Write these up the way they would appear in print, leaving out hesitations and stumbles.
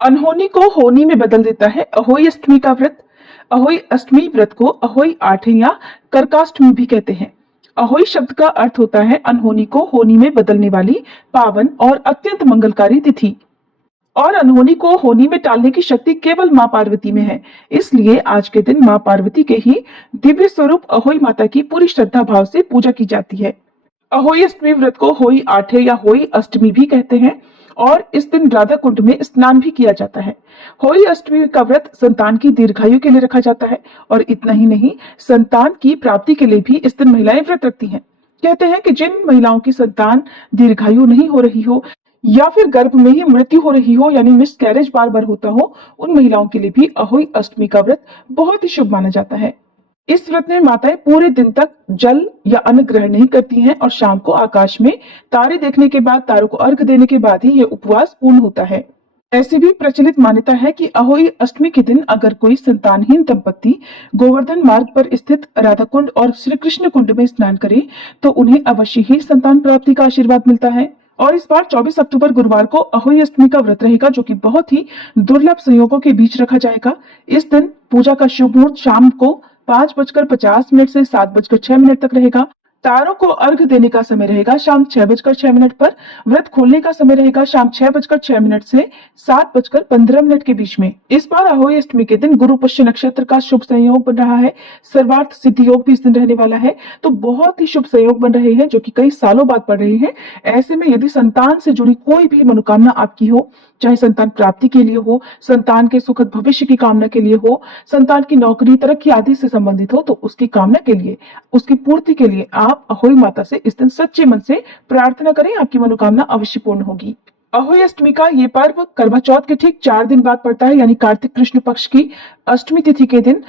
अनहोनी को होनी में बदल देता है अहोई अष्टमी का व्रत। अहोई अष्टमी व्रत को अहोई आठे या करकाष्टमी भी कहते हैं। अहोई शब्द का अर्थ होता है अनहोनी को होनी में बदलने वाली पावन और अत्यंत मंगलकारी तिथि। और अनहोनी को होनी में टालने की शक्ति केवल मां पार्वती में है। इसलिए आज के दिन मां पार्वती के ही दिव्य स्वरूप अहोई माता की पूरी श्रद्धा भाव से पूजा की जाती है। अहोई अष्टमी व्रत को होई आठे या होई अष्टमी भी कहते हैं और इस दिन राधा कुंड में स्नान भी किया जाता है। होई अष्टमी का व्रत संतान की दीर्घायु के लिए रखा जाता है और इतना ही नहीं, संतान की प्राप्ति के लिए भी इस दिन महिलाएं व्रत रखती हैं। कहते हैं कि जिन महिलाओं की संतान दीर्घायु नहीं हो रही हो या फिर गर्भ में ही मृत्यु हो रही हो यानी मिस कैरेज बार बार होता हो, उन महिलाओं के लिए भी अहोई अष्टमी का व्रत बहुत ही शुभ माना जाता है। इस व्रत में माताएं पूरे दिन तक जल या अन्न ग्रहण नहीं करती हैं और शाम को आकाश में तारे देखने के बाद, तारों को अर्घ देने के बाद ही ये उपवास पूर्ण होता है। ऐसी भी प्रचलित मान्यता है कि अहोई अष्टमी के दिन अगर कोई संतानहीन दंपत्ति गोवर्धन मार्ग पर स्थित राधा कुंड और श्री कृष्ण कुंड में स्नान करे तो उन्हें अवश्य ही संतान प्राप्ति का आशीर्वाद मिलता है। और इस बार 24 अक्टूबर गुरुवार को अहोई अष्टमी का व्रत रहेगा, जो कि बहुत ही दुर्लभ संयोगों के बीच रखा जाएगा। इस दिन पूजा का शुभ मुहूर्त शाम को 5:50 से 7:06 तक रहेगा। तारों को अर्घ देने का समय रहेगा शाम 6:06 पर। व्रत खोलने का समय रहेगा शाम 6:06 से 7:15 के बीच में। इस बार अहोई अष्टमी के दिन गुरु पुष्य नक्षत्र का शुभ संयोग बन रहा है। सर्वार्थ सिद्धि योग भी इस दिन रहने वाला है। तो बहुत ही शुभ संयोग बन रहे हैं जो कि कई सालों बाद पड़ रहे हैं। ऐसे में यदि संतान से जुड़ी कोई भी मनोकामना आपकी हो, चाहे संतान प्राप्ति के लिए हो, संतान के सुखद भविष्य की कामना के लिए हो, संतान की नौकरी तरक्की आदि से संबंधित हो, तो उसकी कामना के लिए, उसकी पूर्ति के लिए आप अहोई माता से इस दिन सच्चे मन से प्रार्थना करें, आपकी मनोकामना अवश्य पूर्ण होगी। अहोई अष्टमी का ये पर्व करवा चौथ के ठीक 4 दिन बाद पड़ता है, यानी कार्तिक कृष्ण पक्ष की अष्टमी तिथि के दिन।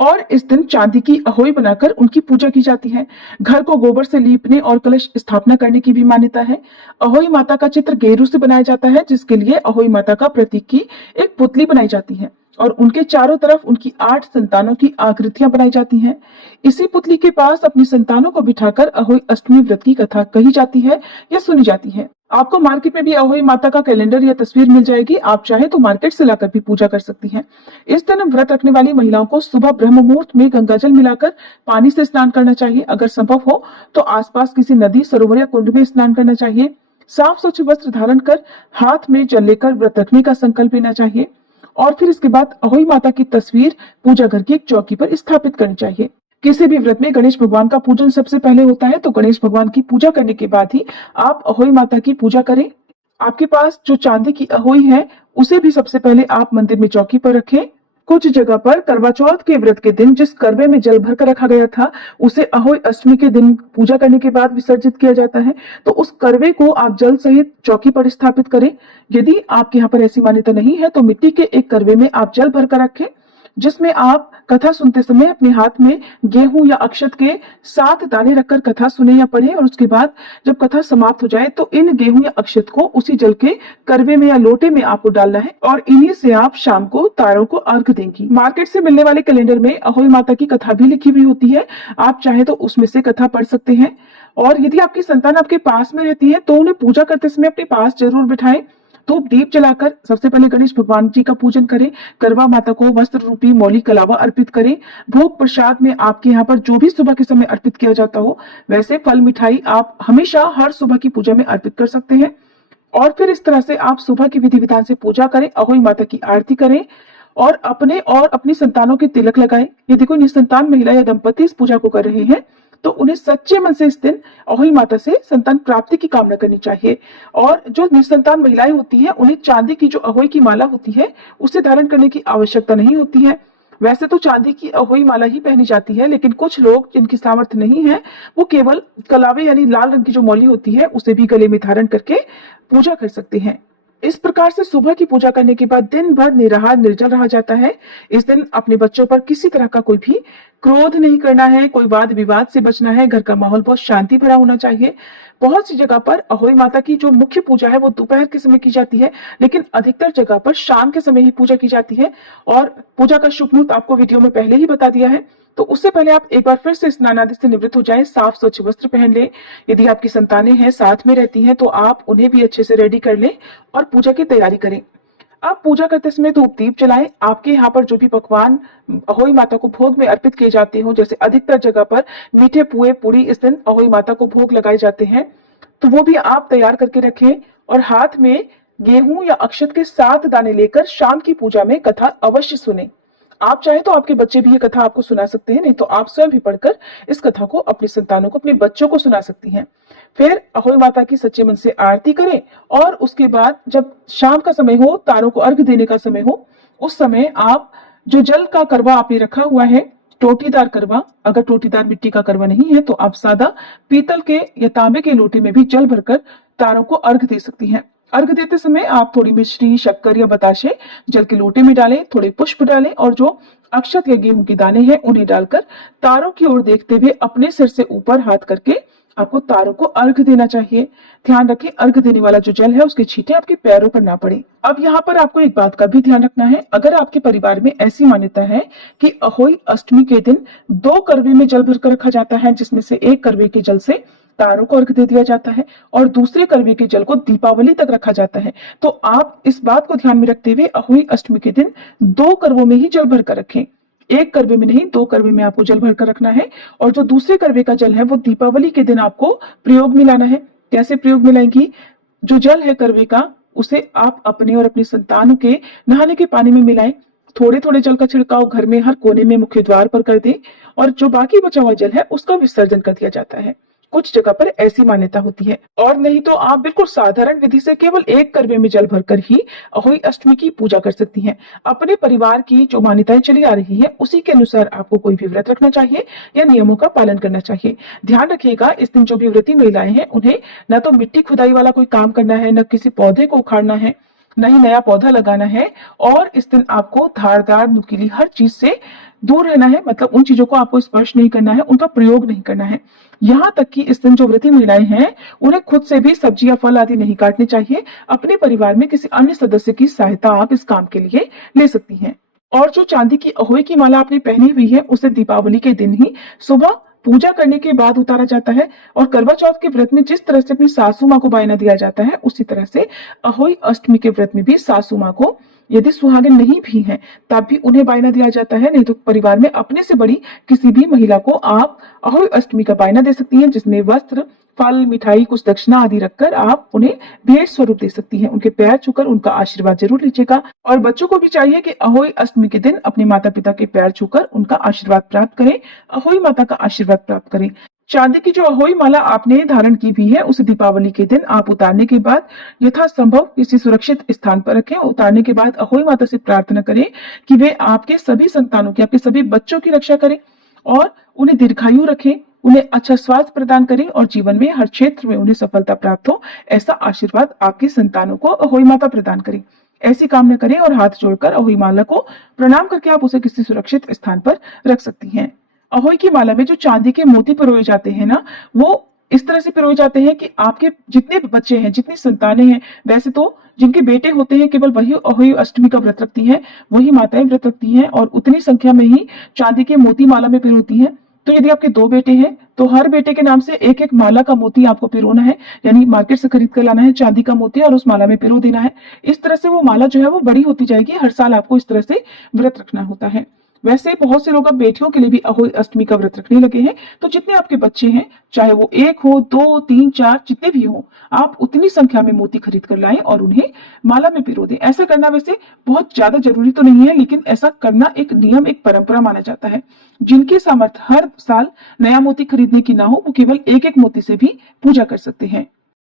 और इस दिन चांदी की अहोई बनाकर उनकी पूजा की जाती है। घर को गोबर से लीपने और कलश स्थापना करने की भी मान्यता है। अहोई माता का चित्र गेरू से बनाया जाता है, जिसके लिए अहोई माता का प्रतीक की एक पुतली बनाई जाती है और उनके चारों तरफ उनकी 8 संतानों की आकृतियां बनाई जाती हैं। इसी पुतली के पास अपनी संतानों को बिठाकर अहोई अष्टमी व्रत की कथा कही जाती है या सुनी जाती है। आपको मार्केट में भी अहोई माता का कैलेंडर या तस्वीर मिल जाएगी। आप चाहे तो मार्केट से लाकर भी पूजा कर सकती हैं। इस दिन व्रत रखने वाली महिलाओं को सुबह ब्रह्म मुहूर्त में गंगाजल मिलाकर पानी से स्नान करना चाहिए। अगर संभव हो तो आसपास किसी नदी, सरोवर या कुंड में स्नान करना चाहिए। साफ स्वच्छ वस्त्र धारण कर हाथ में जल लेकर व्रत रखने का संकल्प लेना चाहिए और फिर इसके बाद अहोई माता की तस्वीर पूजा घर की एक चौकी पर स्थापित करनी चाहिए। किसी भी व्रत में गणेश भगवान का पूजन सबसे पहले होता है, तो गणेश भगवान की पूजा करने के बाद ही आप अहोई माता की पूजा करें। आपके पास जो चांदी की अहोई है उसे भी सबसे पहले आप मंदिर में चौकी पर रखें। कुछ जगह पर करवा चौथ के व्रत के दिन जिस करवे में जल भर कर रखा गया था, उसे अहोई अष्टमी के दिन पूजा करने के बाद विसर्जित किया जाता है। तो उस करवे को आप जल सहित चौकी पर स्थापित करें। यदि आपके यहाँ पर ऐसी मान्यता नहीं है तो मिट्टी के एक करवे में आप जल भर कर रखें, जिसमें आप कथा सुनते समय अपने हाथ में गेहूं या अक्षत के 7 दाने रखकर कथा सुने या पढ़े और उसके बाद जब कथा समाप्त हो जाए तो इन गेहूं या अक्षत को उसी जल के करवे में या लोटे में आपको डालना है और इन्हीं से आप शाम को तारों को अर्घ देंगी। मार्केट से मिलने वाले कैलेंडर में अहोई माता की कथा भी लिखी हुई होती है। आप चाहे तो उसमें से कथा पढ़ सकते हैं। और यदि आपकी संतान आपके पास में रहती है तो उन्हें पूजा करते समय अपने पास जरूर बिठाएं। धूप दीप जलाकर सबसे पहले गणेश भगवान जी का पूजन करें। करवा माता को वस्त्र रूपी मौली कलावा अर्पित करें। भोग प्रसाद में आपके यहाँ पर जो भी सुबह के समय अर्पित किया जाता हो, वैसे फल मिठाई आप हमेशा हर सुबह की पूजा में अर्पित कर सकते हैं। और फिर इस तरह से आप सुबह की विधि विधान से पूजा करें, अहोई माता की आरती करें और अपने और अपनी संतानों के तिलक लगाएं। यदि कोई निसंतान महिला या दंपति इस पूजा को कर रहे हैं तो उन्हें सच्चे मन से इस दिन अहोई माता से संतान प्राप्ति की कामना करनी चाहिए। और जो निसंतान महिलाएं होती हैं उन्हें चांदी की जो अहोई की माला होती है उसे धारण करने की आवश्यकता नहीं होती है। वैसे तो चांदी की अहोई माला ही पहनी जाती है, लेकिन कुछ लोग जिनकी सामर्थ्य नहीं है वो केवल कलावे यानी लाल रंग की जो मौली होती है उसे भी गले में धारण करके पूजा कर सकते हैं। इस प्रकार से सुबह की पूजा करने के बाद दिन भर निराहार निर्जल रहा जाता है। इस दिन अपने बच्चों पर किसी तरह का कोई भी क्रोध नहीं करना है, कोई वाद विवाद से बचना है। घर का माहौल बहुत शांति भरा होना चाहिए। बहुत सी जगह पर अहोई माता की जो मुख्य पूजा है वो दोपहर के समय की जाती है, लेकिन अधिकतर जगह पर शाम के समय ही पूजा की जाती है। और पूजा का शुभ मुहूर्त आपको वीडियो में पहले ही बता दिया है। तो उससे पहले आप एक बार फिर से स्नान आदि से निवृत्त हो जाएं, साफ स्वच्छ वस्त्र पहन लें। यदि आपकी संतानें हैं साथ में रहती हैं तो आप उन्हें भी अच्छे से रेडी कर लें और पूजा की तैयारी करें। आप पूजा करते समय धूप दीप जलाएं। आपके यहाँ पर जो भी पकवान अहोई माता को भोग में अर्पित किए जाते हो, जैसे अधिकतर जगह पर मीठे पुए पूरी इस दिन अहोई माता को भोग लगाए जाते हैं, तो वो भी आप तैयार करके रखें। और हाथ में गेहूं या अक्षत के 7 दाने लेकर शाम की पूजा में कथा अवश्य सुने। आप चाहे तो आपके बच्चे भी ये कथा आपको सुना सकते हैं, नहीं तो आप स्वयं भी पढ़कर इस कथा को अपनी संतानों को, अपने बच्चों को सुना सकती हैं। फिर अहोई माता की सच्चे मन से आरती करें और उसके बाद जब शाम का समय हो, तारों को अर्घ देने का समय हो, उस समय आप जो जल का करवा आपने रखा हुआ है, टोटीदार करवा, अगर टोटीदार मिट्टी का करवा नहीं है तो आप सादा पीतल के या तांबे के लोटे में भी जल भरकर तारों को अर्घ दे सकती हैं। अर्घ देते समय आप थोड़ी मिश्री, शक्कर या बताशे जल के लोटे में डालें, थोड़े पुष्प डालें और जो अक्षत या गेहूं के दाने हैं उन्हें डालकर तारों की ओर देखते हुए अपने सिर से ऊपर हाथ करके आपको तारों को अर्घ देना चाहिए। ध्यान रखें, अर्घ देने वाला जो जल है उसके छींटे आपके पैरों पर ना पड़े। अब यहाँ पर आपको एक बात का भी ध्यान रखना है, अगर आपके परिवार में ऐसी मान्यता है कि अहोई अष्टमी के दिन 2 करवे में जल भरकर रखा जाता है, जिसमें से एक करवे के जल से तारों को अर्घ दे दिया जाता है और दूसरे करवे के जल को दीपावली तक रखा जाता है, तो आप इस बात को ध्यान में रखते हुए अहोई अष्टमी के दिन 2 करवों में ही जल भरकर रखें। एक करवे में नहीं, 2 करवे में आपको जल भरकर रखना है। और जो दूसरे करवे का जल है वो दीपावली के दिन आपको प्रयोग में लाना है। कैसे प्रयोग में लाएंगी? जो जल है करवे का, उसे आप अपने और अपनी संतानों के नहाने के पानी में मिलाएं। थोड़े थोड़े जल का छिड़काव घर में हर कोने में मुख्य द्वार पर कर दें और जो बाकी बचा हुआ जल है उसका विसर्जन कर दिया जाता है। कुछ जगह पर ऐसी मान्यता होती है, और नहीं तो आप बिल्कुल साधारण विधि से केवल एक करवे में जल भरकर ही अहोई अष्टमी की पूजा कर सकती हैं। अपने परिवार की जो मान्यताएं चली आ रही है उसी के अनुसार आपको कोई भी व्रत रखना चाहिए या नियमों का पालन करना चाहिए। ध्यान रखिएगा, इस दिन जो भी व्रती महिलाएं हैं उन्हें न तो मिट्टी खुदाई वाला कोई काम करना है, न किसी पौधे को उखाड़ना है, न ही नया पौधा लगाना है। और इस दिन आपको धारदार नुकीली हर चीज से दूर रहना है, मतलब उन चीजों को आपको स्पर्श नहीं करना है, उनका प्रयोग नहीं करना है। यहाँ तक कि इस दिन जो व्रती महिलाएं हैं उन्हें खुद से भी सब्जी या फल आदि नहीं काटने चाहिए। अपने परिवार में किसी अन्य सदस्य की सहायता आप इस काम के लिए ले सकती हैं। और जो चांदी की अहोई की माला आपने पहनी हुई है उसे दीपावली के दिन ही सुबह पूजा करने के बाद उतारा जाता है। और करवा चौथ के व्रत में जिस तरह से अपनी सासू माँ को बायना दिया जाता है, उसी तरह से अहोई अष्टमी के व्रत में भी सासू माँ को, यदि सुहागिन नहीं भी हैं तब भी उन्हें बायना दिया जाता है। नहीं तो परिवार में अपने से बड़ी किसी भी महिला को आप अहोई अष्टमी का बायना दे सकती हैं, जिसमें वस्त्र, फल, मिठाई, कुछ दक्षिणा आदि रखकर आप उन्हें भेंट स्वरूप दे सकती हैं। उनके पैर छूकर उनका आशीर्वाद जरूर लीजिएगा। और बच्चों को भी चाहिए कि अहोई अष्टमी के दिन अपने माता पिता के पैर छूकर उनका आशीर्वाद प्राप्त करें, अहोई माता का आशीर्वाद प्राप्त करें। चांदी की जो अहोई माला आपने धारण की भी है उसे दीपावली के दिन आप उतारने के बाद यथासंभव किसी सुरक्षित स्थान पर रखें। उतारने के बाद अहोई माता से प्रार्थना करें कि वे आपके सभी संतानों की, आपके सभी बच्चों की रक्षा करें और उन्हें दीर्घायु रखें, उन्हें अच्छा स्वास्थ्य प्रदान करें और जीवन में हर क्षेत्र में उन्हें सफलता प्राप्त हो, ऐसा आशीर्वाद आपकी संतानों को अहोई माता प्रदान करें। ऐसी कामना करें और हाथ जोड़कर अहोई माला को प्रणाम करके आप उसे किसी सुरक्षित स्थान पर रख सकती हैं। अहोई की माला में जो चांदी के मोती पिरोए जाते हैं ना, वो इस तरह से पिरोए जाते हैं कि आपके जितने भी बच्चे हैं, जितनी संतानें हैं, वैसे तो जिनके बेटे होते हैं केवल वही अहोई अष्टमी का व्रत रखती हैं, वही माताएं व्रत रखती हैं और उतनी संख्या में ही चांदी के मोती माला में पिरोती हैं। तो यदि आपके 2 बेटे हैं तो हर बेटे के नाम से एक एक माला का मोती आपको पिरोना है, यानी मार्केट से खरीद कर लाना है चांदी का मोती और उस माला में पिरो देना है। इस तरह से वो माला जो है वो बड़ी होती जाएगी। हर साल आपको इस तरह से व्रत रखना होता है। वैसे बहुत से लोग अब बेटियों के लिए भी अहोई अष्टमी का व्रत रखने लगे हैं। तो जितने आपके बच्चे हैं, चाहे वो 1 हो, 2, 3, 4, जितने भी हो, आप उतनी संख्या में मोती खरीद कर लाएं और उन्हें माला में पिरो दें। ऐसा करना वैसे बहुत ज्यादा जरूरी तो नहीं है, लेकिन ऐसा करना एक नियम, एक परंपरा माना जाता है। जिनकी सामर्थ्य हर साल नया मोती खरीदने की ना हो, वो केवल एक एक मोती से भी पूजा कर सकते हैं।